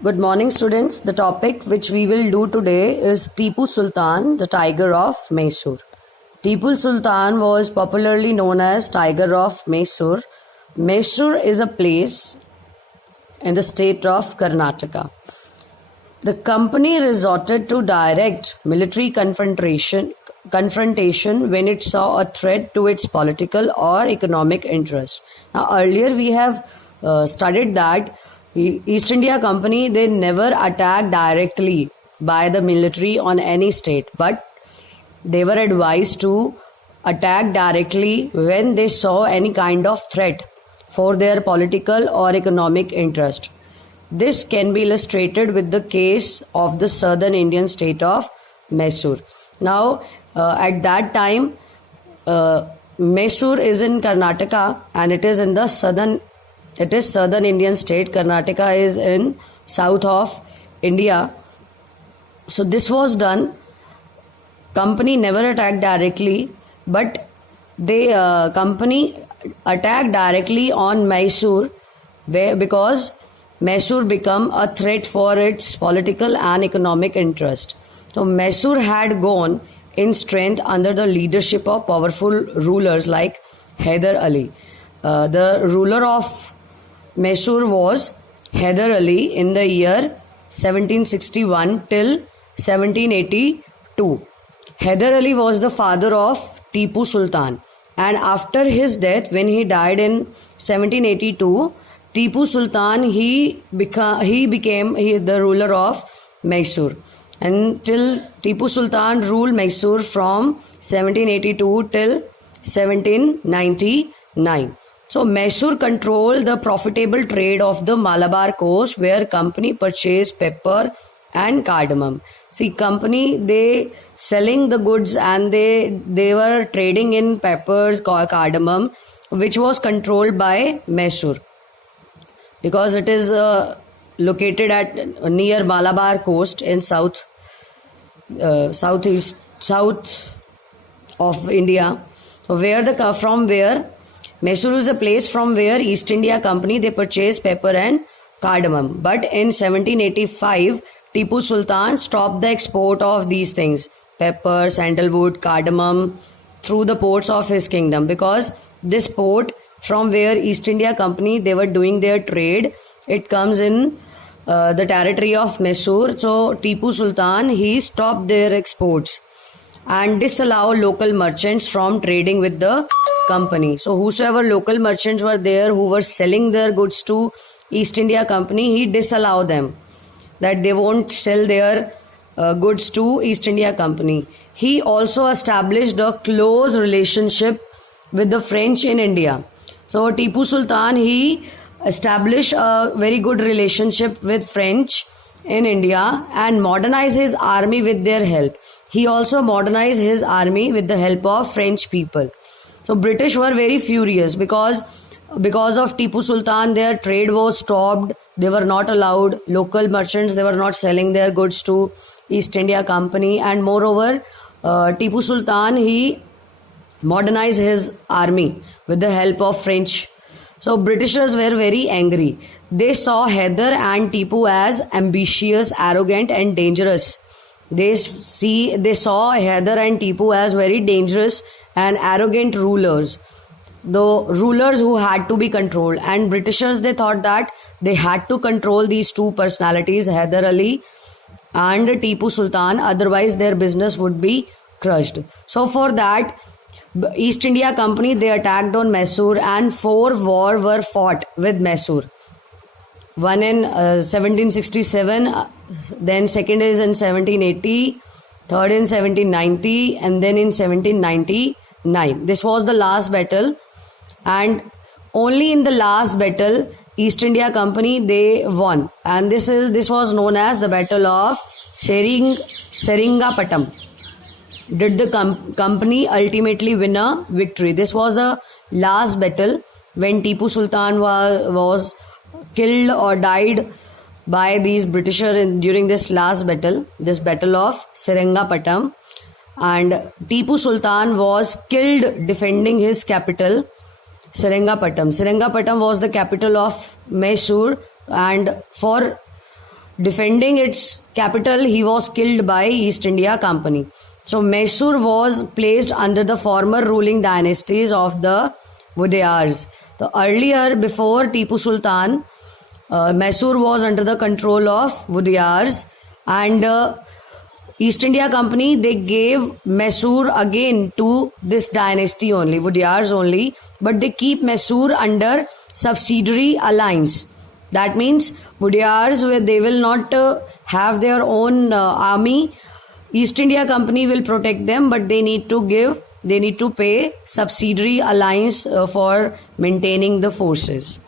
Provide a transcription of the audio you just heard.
Good morning, students. The topic which we will do today is Tipu Sultan, the Tiger of Mysore. Tipu Sultan was popularly known as Tiger of Mysore. Mysore is a place in the state of Karnataka. The company resorted to direct military confrontation when it saw a threat to its political or economic interest. Now, earlier we have studied that East India Company, they never attacked directly by the military on any state, but they were advised to attack directly when they saw any kind of threat for their political or economic interest. This can be illustrated with the case of the southern Indian state of Mysore. Now, at that time, Mysore is in Karnataka and it is in the southern Indian state. Karnataka is in south of India. So this was done. Company never attacked directly, but they company attacked directly on Mysore because Mysore became a threat for its political and economic interest. So Mysore had gone in strength under the leadership of powerful rulers like Hyder Ali. The ruler of Mysore was Hyder Ali in the year 1761 till 1782. Hyder Ali was the father of Tipu Sultan, and after his death, when he died in 1782, Tipu Sultan he became the ruler of Mysore. Until Tipu Sultan ruled Mysore from 1782 till 1799. So Mysore controlled the profitable trade of the Malabar coast, where company purchased pepper and cardamom. See, company, they selling the goods and they were trading in peppers, cardamom, which was controlled by Mysore because it is located at near Malabar coast in south of India. From where Mysore is a place from where East India Company, they purchased pepper and cardamom. But in 1785, Tipu Sultan stopped the export of these things, pepper, sandalwood, cardamom, through the ports of his kingdom, because this port from where East India Company, they were doing their trade, it comes in the territory of Mysore. So Tipu Sultan, he stopped their exports and disallow local merchants from trading with the company. So whosoever local merchants were there who were selling their goods to East India Company, he disallowed them, that they won't sell their goods to East India Company. He also established a close relationship with the French in India. So Tipu Sultan, he established a very good relationship with French in India and modernized his army with their help. He also modernized his army with the help of French people. So British were very furious because of Tipu Sultan, their trade was stopped. They were not allowed. Local merchants, they were not selling their goods to East India Company. And moreover, Tipu Sultan, he modernized his army with the help of French. So Britishers were very angry. They saw Hyder and Tipu as ambitious, arrogant and dangerous. They saw Hyder and Tipu as very dangerous and arrogant rulers, the rulers who had to be controlled. And Britishers, they thought that they had to control these two personalities, Hyder Ali and Tipu Sultan, otherwise their business would be crushed. So for that, East India Company, they attacked on Mysore and 4 wars were fought with Mysore. One in 1767, then second is in 1780, third in 1790, and then in 1799. This was the last battle, and only in the last battle, East India Company, they won, and this was known as the Battle of Seringapatam. Did the company ultimately win a victory? This was the last battle when Tipu Sultan was killed or died by these Britishers during this last battle, this Battle of Seringapatam. And Tipu Sultan was killed defending his capital, Seringapatam. Seringapatam was the capital of Mysore, and for defending its capital, he was killed by East India Company. So Mysore was placed under the former ruling dynasties of the Wodeyars. So earlier, before Tipu Sultan, Mysore was under the control of Wodeyars, and East India Company, they gave Mysore again to this dynasty only, Wodeyars only, but they keep Mysore under subsidiary alliance. That means Wodeyars, where they will not have their own army. East India Company will protect them, but they need to pay subsidiary alliance for maintaining the forces.